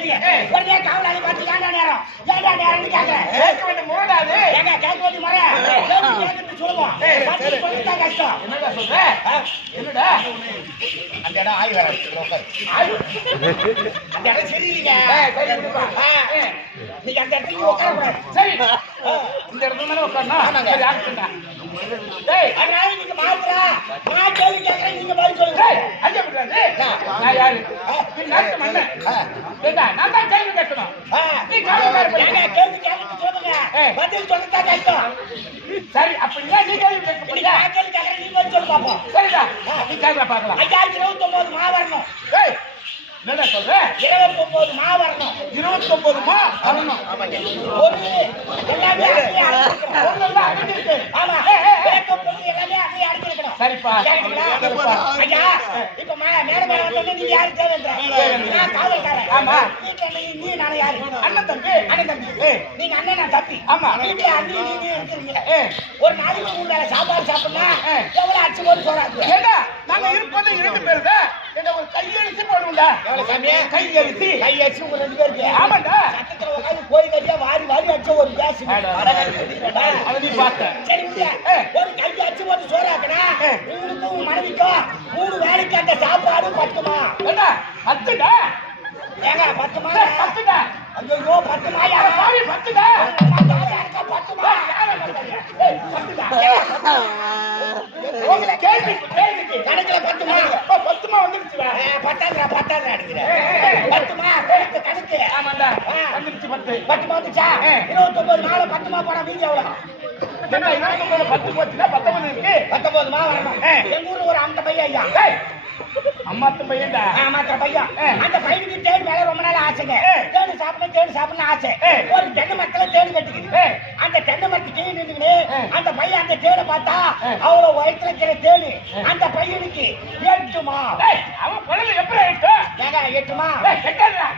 சரி உடனே காவலாளி பார்த்து ஏன்டா நேரம்னு கேட்கறேன். கேட்க வேண்டிய முறைடாது. ஏங்க கேட்க வேண்டிய முறை கேட்கறது சொல்லுவோம். பதில் சொல்லிட்டா கஷ்டம். என்னடா சொல்ற? என்னடா அந்த இடம் ஆய் வர அந்த இடம் சரியில்லைங்க. சரி விடுப்பா. நீங்க அந்த இடத்துல உட்காரக்கூடாது. சரி இந்த இடத்துல தானே உட்காரணும். சரி ஆச்சுடா. டேய் அதனால நீங்க மாத்துறா. நான் கேள்வி கேட்கறேன், நீங்க பதில் சொல்லுங்க. அஞ்சு விடாது. நான் யாரு? நீ நாட்டு மன்னன். ஏண்டா நான் தான் கேள்வி கேட்கணும். நீ காவல்கார பையன். கேள்வி கேட்கறது சொல்லுங்க. பதில் சொல்லத்தான் கஷ்டம். சரி அப்படின்னா நீ கேள்வி கேட்க போறியா? நான் கேள்வி கேட்கறேன், நீ பதில் சொல்லு பாப்போம். சரிடா நீ கேட்க பார்க்கலாம். 29 மா வரணும். ஏய் என்னடா சொல்ற? 29 மா வரணும். 29 மா வரணும். ஒரு எல்லாமே அப்படியே அடக்கிருக்கணும். ஒண்ணெல்லாம் அடங்கிருக்கு. ஆமா. பொண்ணு எல்லாமே அப்படியே அடக்கிருக்கணும். சரிப்பா. ஐயா இப்ப மேல வந்தோடனே நீங்க யாரு தேவைன்ற? நான் காவல்காரன். ஆமா. வீட்டுல நீ நானும் யாரு? அண்ணன் தம்பி. அண்ணன் தம்பி. நீங்க அண்ணன் நான் தம்பி. ஆமா. வீட்டுல அண்ணி நீங்க இருக்கிறீங்க. ஒரு நாளைக்கு 3 வேளை சாப்பாடு சாப்பிடனா எவ்வளவு அச்சு போட்டு சொல்றாங்க? ஏண்டா நாங்க இருப்பது 2 பேர் தான். என்ன ஒரு கையெழுத்து போடுவோம்டா. எவ்வளவு சாமி? கையெழுத்து உங்க 2 பேருக்கு. ஆமாண்டா. சத்தத்துல உட்காந்து கோயில் கட்டியா வாரி அடிச்ச ஒரு கேஸ். அத நீ பார்த்த. சரி ஒரு கை அச்சு போட்டு சோறாக்கனா உங்களுக்கும் மனைவிக்கும் 3 வேளைக்கு அந்த சாப்பாடு பத்துமா? ஏண்டா 10டா. ஏங்க 10மா? 10டா. ஐயோ 10மா? யார பாவி 10டா. பத்துமா? ஏய் 10டா. உங்க கேள்வி கணக்குல 10மா? 10மா வந்துருச்சுடா. பத்தாதுடா அடிக்கிற. 10மா கணக்கு. ஆமாண்டா. வந்துருச்சு 10. 10மா வந்துச்சா? 29 நாள் 10மா போனா மீதி எவ்வளவு? என்ன 29 10 போச்சுனா 19 இருக்கு. 19 மா வரணும். எங்க ஊர்ல ஒரு அந்த பையன் ஐயா. டேய் அம்மாத்த பையன்டா. ஆமாத்த பையன். அந்த பையனுக்கு தேன் மேல ரொம்ப நாள் ஆசைங்க. தேன் சாப்பிடணும் ஆசை. ஒரு தென்னை மரத்துல தேன் கட்டிக்குது. அந்த தென்னை மரத்துக்கு நின்னுக்கிட்டு அந்த பையன் அந்த தேனை பார்த்தா அவ்வளவு வயிற்றுல இருக்கிற தேனு அந்த பையனுக்கு 8 மா. அவன் குழந்தை எப்படி ஆயிட்டு? ஏங்க 8 மா? 8டா.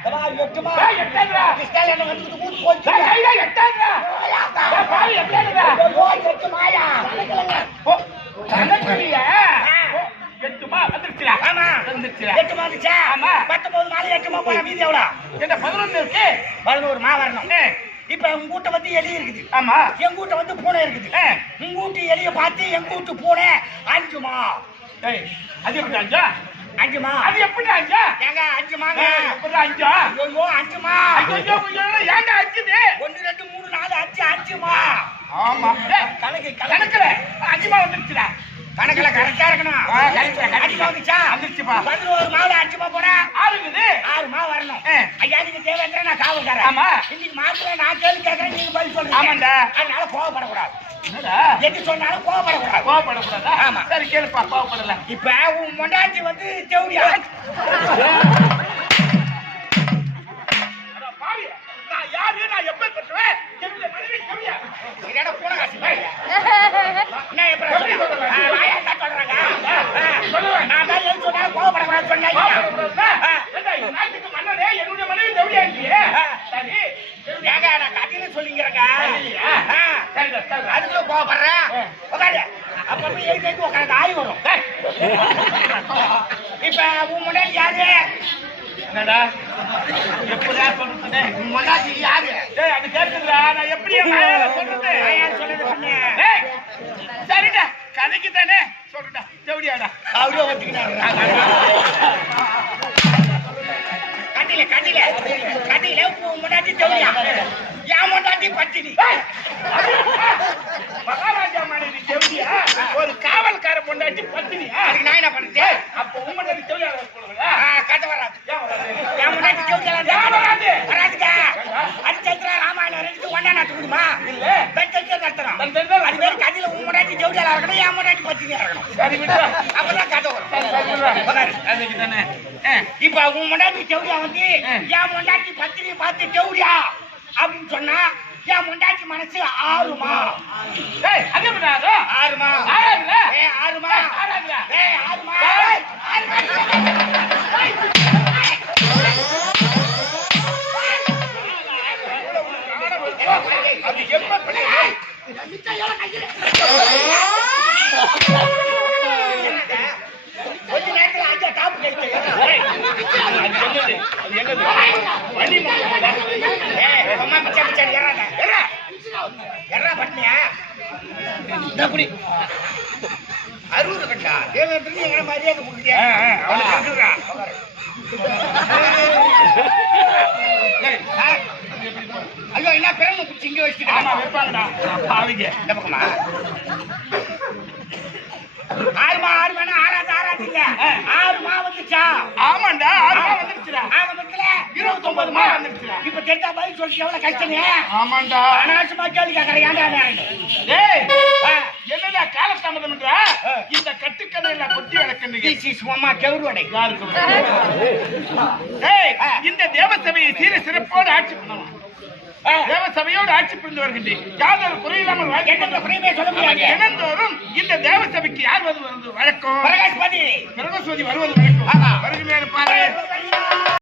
8 மா? 8டா. கிறிஸ்டால என்ன வந்து ஊத்து போச்சு. 8டா. பாவி 8டா. 8 மாயா. ஓ கணக்குறியா? 8 மா வந்துருச்சுடா. ஆமா வந்துருச்சுடா. 8 மா வந்துச்சா? ஆமா. 19 நாள் 8 மா போனா மீதி எவ்வளவு? என்ன 11 இருக்கு. 11 மா வரணும். இப்ப உங்க வீட்டை வந்து எலி இருக்குது. ஆமா. எங்க வீட்டை வந்து பூனை இருக்குது. உங்க வீட்டு எலிய பார்த்து எங்க வீட்டு பூனை 5 மா. ஏய் அது எப்படி 5? 5 மா. அது எப்படி 5? ஏங்க 5 மாங்க. எப்படி 5? ஐயோ 5 மா. ஐயோ ஏன்டா 5 1 2 3 4 5 மா. ஆமா. கணக்குல 5 மா வந்துருச்சுடா. கணக்குல கரெக்டா இருக்கணும். கரெக்டா வந்துச்சா? வந்துருச்சுப்பா. 11 மாவுல 5 மா போனா 6 இருக்குது. 6 மா வரணும். ஐயா நீங்க தேவையான நான் காவல்காரன். ஆமா. இன்னைக்கு மாத்திர நான் கேள்வி கேட்கறேன், நீங்க பதில் சொல்றீங்க. ஆமாண்டா. அதனால கோவப்படக்கூடாது. என்னடா? எது சொன்னாலும் கோவப்படக்கூடாது. கோவப்படக்கூடாதா? ஆமா. சரி கேளுப்பா, கோவப்படல. இப்ப உன் மொண்டாட்டி வந்து தேவடியா? பாவி நான் யாரு? நான் எப்ப கட்டுவேன்? என்னுடைய மனைவி கவியா? இதோட பூனை காசு என்ன எப்படி சொல்றேன்? சொல்லுவேன். நான் தான் எது சொன்னாலும் கோவப்படக்கூடாது சொன்னேன். நாட்டுக்கு மன்னனே என்னுடைய மனைவி கவியா இல்லையே. சரி ஏங்க நான் கட்டில சொல்லிங்கிறேங்க. சரிடா. அதுக்குள்ள கோவப்படுறேன். உட்காரு. அப்ப எழுதி உட்காந்து ஆய் வரும். இப்ப உன் முன்னாடி யாரு? என்னடா எப்படியா சொல்றது? உன் முன்னாடி யாரு? ஏய் அது கேக்குதுடா. நான் எப்படி சொல்றது? சொல்றது பண்ணு. ஏய் சரிடா, கதைக்கு தானே சொல்றடா. தேவடியாடா. அவரே ஒத்துக்கிட்டாரு. கட்டில உன் முன்னாடி தேவடியா? என் முன்னாடி பட்டினி. மகாராஜா மனைவி தேவடியா? ஒரு காவல்கார பொண்டாட்டி பத்தினியா? அதுக்கு நான் என்ன பண்றேன்? அப்ப உங்க தேவடியா சொல்லுங்களா? கதை வராது. என் முன்னாடி தேவடியா வராதுங்க. அது சந்திரா ராமாயணம் 2 ஒண்ணா நடத்துமா? இல்ல பெற்ற நடத்துறோம். அது பேர் கதையில உன் முன்னாடி தேவடியா இருக்கணும், என் முன்னாடி பத்தினியா இருக்கணும். சரி விடு. அப்பதான் கதை வரும். அதுக்கு தானே. இப்ப உன் முன்னாடி தேவடியா வந்து என் முன்னாடி பத்தினி பார்த்து தேவடியா அப்படின்னு சொன்னா என் முன்னாடி மனசு 6 மா. ஏய் அதே பண்ணாதோ. 6 மா. 6 இல்ல. 6 மா. 6 மா. அது எப்ப பண்ணி கொஞ்ச நேரத்துல அஞ்சா டாப் கைட்டு. என்னது வண்டி அம்மா பிச்சை பிச்சை ஏறாத எறா பட்டினியா அப்படி 60 கட்டா தேவத்துல எங்க மரியாதை கொடுத்தியா அவனுக்கு இருக்குறா. ஐயோ என்ன பிறகு பிடிச்சி இங்க ஆமா வச்சுக்கிட்டாங்க வைப்பாங்கடா பாவிங்க. இந்த பக்கமா ஆறு மணி ஆறாது இல்ல 6 மா வந்துச்சா ஆமாண்டா 6 மா வந்துருச்சுடா. ஆகமத்துல 29 மா வந்துருச்சுடா. இப்ப தெரிஞ்சா பதில் சொல்லி எவ்வளவு கஷ்டம் ஆமாண்டா. அனாவசியமா கேள்வி கேட்கறேன் ஏன்டா டேய் என்னடா காலதாமதம்ன்றா? இந்த கட்டுக்கதையில கொட்டி அடக்கணுங்க. சும்மா கெவுருவடை யாருக்கு டேய் இந்த தேவசபையை சீர சிறப்போடு ஆட்சி பண்ணணும். தேவசபையோடு ஆட்சி புரிந்து வருகின்றேன். யாதொரு குறையில்லாமல் என்னென்ன குறையுமே சொல்ல முடியாது தினந்தோறும் இந்த தேவசபைக்கு யார் வருவது வழக்கம்? பிரகாஷ்பதி பிரகஸ்பதி வருவது வழக்கம். ஆமா. வருகிறேன் பாரு.